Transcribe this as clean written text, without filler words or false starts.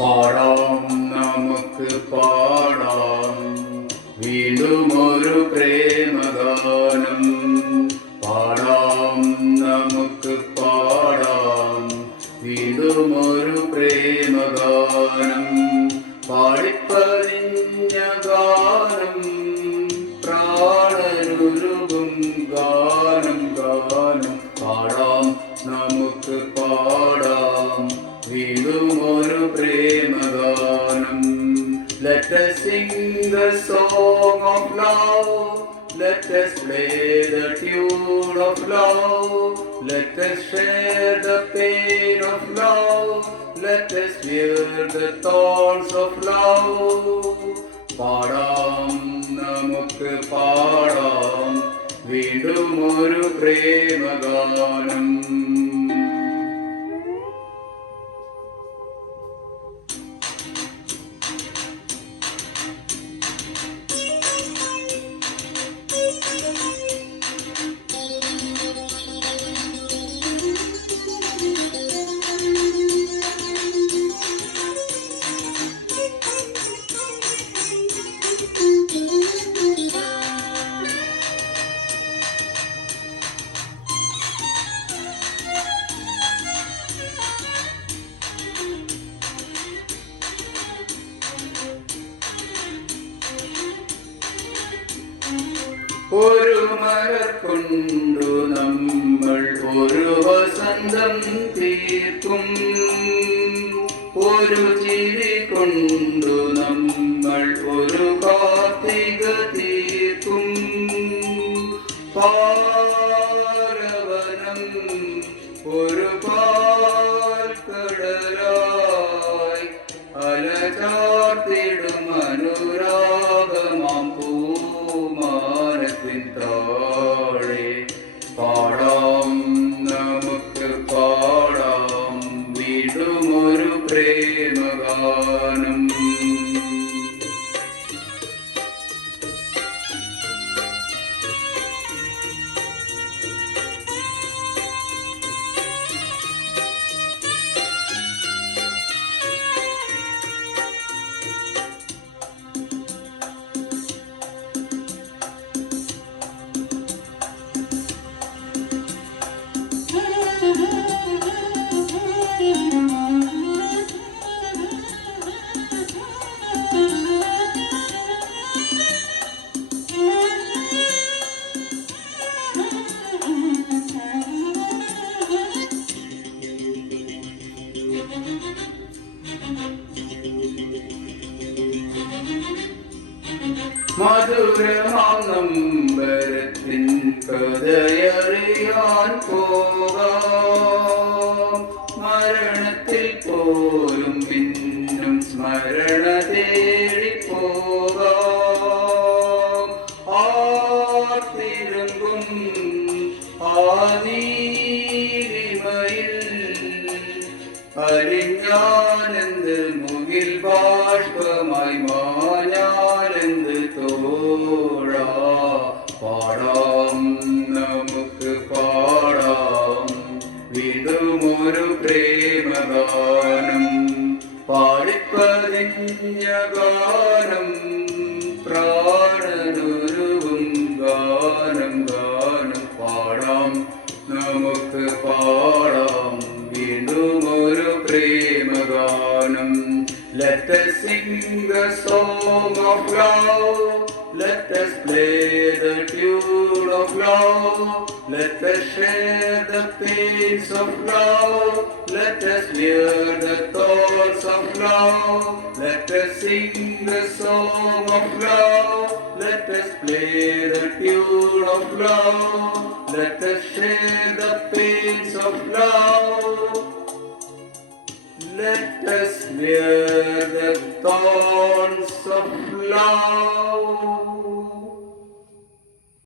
പാടാം നമുക്ക് പാടാം വീണ്ടുമൊരു പ്രേമഗാനം. പാടാം നമുക്ക് പാടാം വീണ്ടുമൊരു പ്രേമഗാനം. പാടിപ്പതിഞ്ഞ ഗാനം പ്രാണനുരുകും ഗാനം ഗാനം. പാടാം നമുക്ക് പാടാം വീണ്ടുമൊരു പ്രേമഗാനം. Let us sing the song of love. Let us play the tune of love. Let us share the pain of love. Let us wear the thorns of love. പാടാം നമുക്ക് പാടാം വീണ്ടുമൊരു പ്രേമഗാനം. ഒരു മരക്കൊണ്ടു നമ്മൾ ഒരു വസന്തം തീർക്കും. ഒരു ചിരി കൊണ്ടു നമ്മൾ ഒരു കാർത്തിക തീർക്കും. പാരവനം ഒരു പാൽക്കടലായി അലചാർത്തിടും അനുരാഗമാം പൂമാനത്തിൻ താഴെ. പാടാം നമുക്ക് പാടാം വീണ്ടുമൊരു പ്രേമഗാനം. മധുരമാം നമ്പരത്തിൻ കഥയറിയാൻ പോകാം. മരണത്തിൽ പോലും പിന്നും സ്മരണ തേടി പോകാം. ആർത്തിരങ്കും ആ നീലിമയിൽ അരിഞ്ഞാനെന്ത് മുകിൽ ബാഷ്പമായി മാഞ്ഞാലെന്ത് തോഴാ. പാടാം നമുക്ക് പാടാം വീണ്ടുമൊരു പ്രേമഗാനം. പാടിപ്പതിഞ്ഞ ഗാനം പ്രാണനുരുകും ഗാനം ഗാനം. പാടാം നമുക്ക് പാടാം വീണ്ടുമൊരു പ്രേമഗാനം. Let us sing the song of love. Let us play the tune of love. Let us share the pains of love. Let us wear the thorns of love. Let us sing the song of love. Let us play the tune of love. Let us share the pains of love. Let us wear the thorns of love.